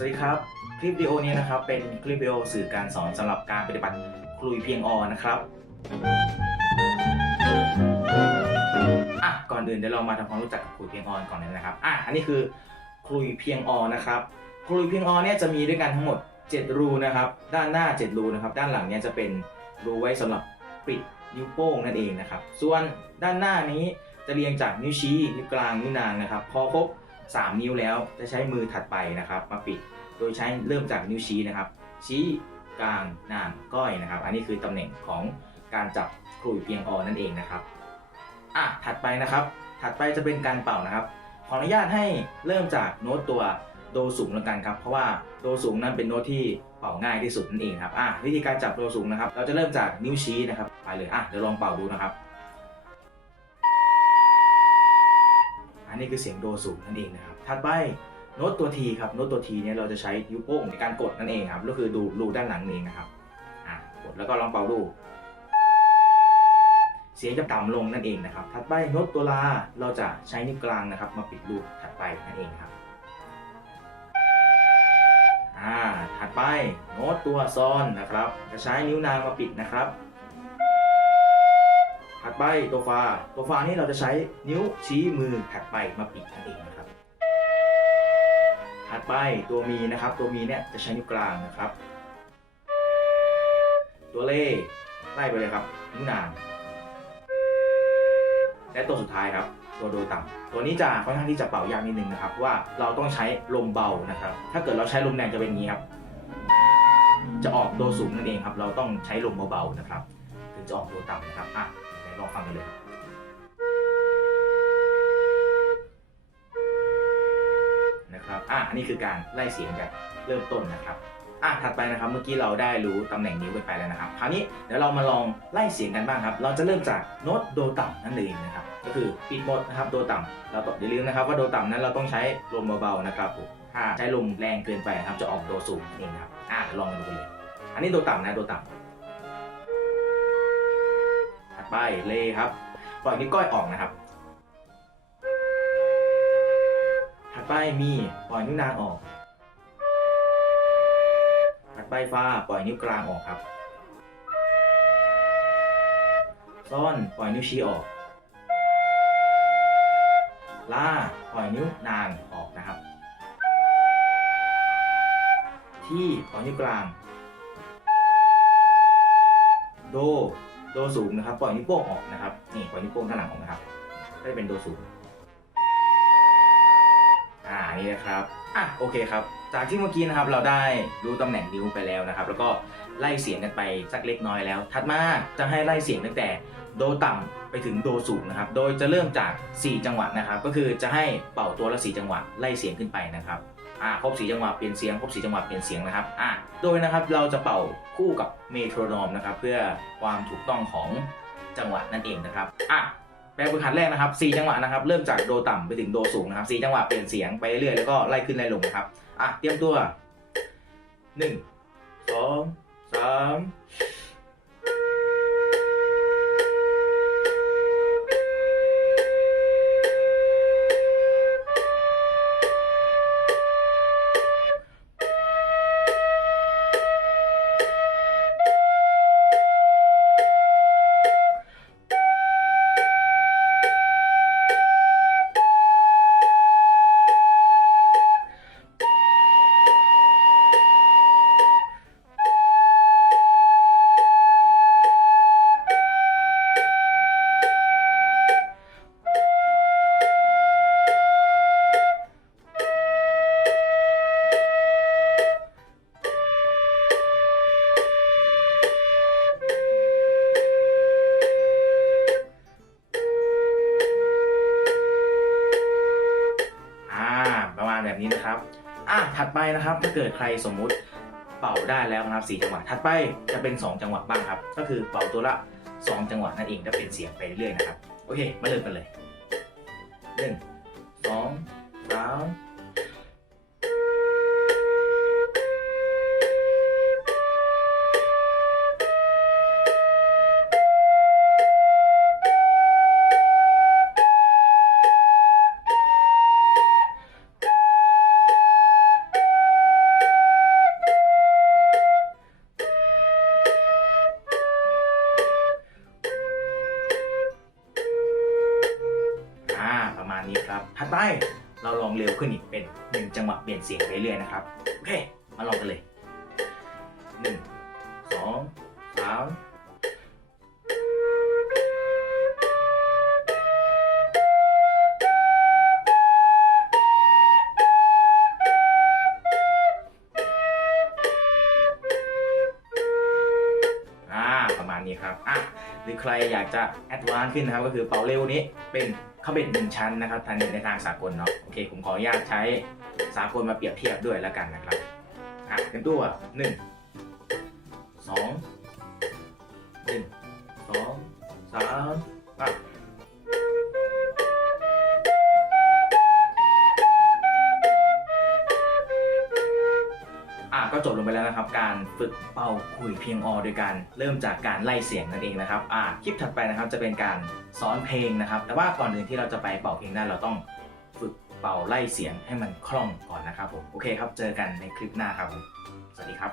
สวัสดีครับ คลิปวิดีโอนี้นะครับ เป็นคลิปวิดีโอสื่อการสอนสำหรับการปฏิบัติคลุยเพียงออนะครับอะก่อนอื่นเดี๋ยวเรามาทำความรู้จักกับคลุยเพียงออก่อนเลยนะครับอะอันนี้คือคลุยเพียงออนะครับคลุยเพียงออเนี่ยจะมีด้วยกันทั้งหมด 7 รูนะครับ ด้านหน้า 7 รูนะครับ ด้านหลังเนี่ยจะเป็นรูไว้สำหรับปิดนิ้วโป้งนั่นเองนะครับ ส่วนด้านหน้านี้จะเรียงจากนิ้วชี้นิ้วกลางนิ้วนางนะครับ พอครบ 3 นิ้วแล้วจะใช้มือถัดไปนะครับ มาปิด โดยใช้เริ่มจากนิ้วชี้นะครับ ชี้กลางนางก้อยนะครับ อันนี้คือตำแหน่งของการจับขลุ่ยเพียงอนั่นเองนะครับอะถัดไปนะครับ ถัดไปจะเป็นการเป่านะครับ ขออนุญาตให้เริ่มจากโน้ตตัวโดสูงแล้วกันครับ เพราะว่าโดสูงนั้นเป็นโน้ตที่เป่าง่ายที่สุดนั่นเองครับอะวิธีการจับโดสูงนะครับ เราจะเริ่มจากนิ้วชี้นะครับ ไปเลยอะเดี๋ยวลองเป่าดูนะครับ นนี้คือเสียงโดสูงนั่นเองนะครับถัดไปโน้ตตัวทีครับโน้ตตัวทีเนี่ยเราจะใช้นิ้วโป้งในการกดนั่นเองครับก็คือดูรูด้านหลังนี่เองนะครับอะกดแล้วก็ลองเป่าดู เสียงจะต่ำลงนั่นเองนะครับถัดไปโน้ตตัวลาเราจะใช้นิ้วกลางนะครับ มาปิดรูถัดไปนั่นเองครับอ่าถัดไปโน้ตตัวซอนนะครับ จะใช้นิ้วนางมาปิดนะครับ ถัดไปตัวฟาตัวฟานี่เราจะใช้นิ้วชี้มือถัดไปมาปิดนั่นเองนะครับ ถัดไปตัวมีนะครับ ตัวมีเนี่ยจะใช้นิ้วกลางนะครับ ตัวเล่ไล่ไปเลยครับนิ้วนางและตัวสุดท้ายครับ ตัวโดยต่ำตัวนี้จะค่อนข้างที่จะเป่ายากนิดนึงนะครับ ว่าเราต้องใช้ลมเบานะครับ ถ้าเกิดเราใช้ลมแรงจะเป็นอย่างนี้ครับ จะออกโดสูงนั่นเองครับ เราต้องใช้ลมเบาๆนะครับ ถึงจะออกโดต่ำนะครับอะ ลองฟังกันเลยครับนะครับอะอันนี้คือการไล่เสียงแบบเริ่มต้นนะครับอะถัดไปนะครับเมื่อกี้เราได้รู้ตำแหน่งนิ้วกันไปแล้วนะครับคราวนี้เดี๋ยวเรามาลองไล่เสียงกันบ้างครับ เราจะเริ่มจากโน้ตโดต่ำนั่นเองนะครับก็คือปิดหมดนะครับโดต่ำเราต้องอย่าลืมนะครับว่าโดต่ำนั้นเราต้องใช้ลมเบาๆนะครับถ้าใช้ลมแรงเกินไปนะครับจะออกโดสูงนั่นเองครับอะลองกันดูกันเลย อันนี้โดต่ำนะโดต่ำ ไปเลครับปล่อยนิ้วก้อยออกนะครับ ถัดไปมีปล่อยนิ้วนางออก ถัดไปฟ้าปล่อยนิ้วกลางออกครับซ่อนปล่อยนิ้วชี้ออก ล่าปล่อยนิ้วนางออกนะครับ ที่ปล่อยนิ้วกลาง โด โดสูงนะครับปล่อยนิ้วโป้งออกนะครับนี่ปล่อยนิ้วโป้งด้านหลังออกนะครับก็จะเป็นโดสูงอ่านี่นะครับอะโอเคครับ จากที่เมื่อกี้นะครับเราได้รู้ตำแหน่งนิ้วไปแล้วนะครับ แล้วก็ไล่เสียงกันไปสักเล็กน้อยแล้ว ถัดมาจะให้ไล่เสียงตั้งแต่โดต่ำไปถึงโดสูงนะครับ โดยจะเริ่มจาก 4 จังหวะนะครับ ก็คือจะให้เป่าตัวละ 4 จังหวะไล่เสียงขึ้นไปนะครับ อ่าครบ4จังหวะเปลี่ยนเสียงครบ4จังหวะเปลี่ยนเสียงนะครับอ่าโดยนะครับเราจะเป่าคู่กับเมโทรโนมนะครับเพื่อความถูกต้องของจังหวะนั่นเองนะครับอะแบบฝึกหัดแรกนะครับ4จังหวะนะครับเริ่มจากโดต่ำไปถึงโดสูงนะครับ4จังหวะเปลี่ยนเสียงไปเรื่อยๆแล้วก็ไล่ขึ้นไล่ลงนะครับอะเตรียมตัว 1 2 3 นี้นะครับอะถัดไปนะครับถ้าเกิดใครสมมุติเป่าได้แล้วนะครับสจังหวะถัดไปจะเป็น 2 จังหวะบ้างครับ ก็คือเป่าตัวละ 2 จังหวะนั่นเองจะเป็นเสียงไปเรื่อยๆนะครับ โอเค มาเริ่มกันเลย 1 2 3 นะครับถัดไปเราลองเร็วขึ้นอีกเป็นหนึ่งจังหวะเปลี่ยนเสียงไปเรื่อยนะครับ โอเค มาลองกันเลยหนึ่งสองสามอ่าประมาณนี้ครับอะหรือใครอยากจะแอดวานซ์ขึ้นนะครับ ก็คือเป่าเร็วนี้เป็น เข้าเป็นหนึ่งชั้นนะครับทางในทางสากลเนาะโอเค ผมขออนุญาตใช้สากลมาเปรียบเทียบด้วยแล้วกันนะครับอะเป็นตัวหนึ่งสองหนึ่งสองสาม ก็จบลงไปแล้วนะครับ การฝึกเป่าคุยเพียงอโดยการเริ่มจากการไล่เสียงนั่นเองนะครับอ่าคลิปถัดไปนะครับจะเป็นการสอนเพลงนะครับ แต่ว่าก่อนอื่นที่เราจะไปเป่าเพลงได้เราต้องฝึกเป่าไล่เสียงให้มันคล่องก่อนนะครับผมโอเคครับเจอกันในคลิปหน้าครับ สวัสดีครับ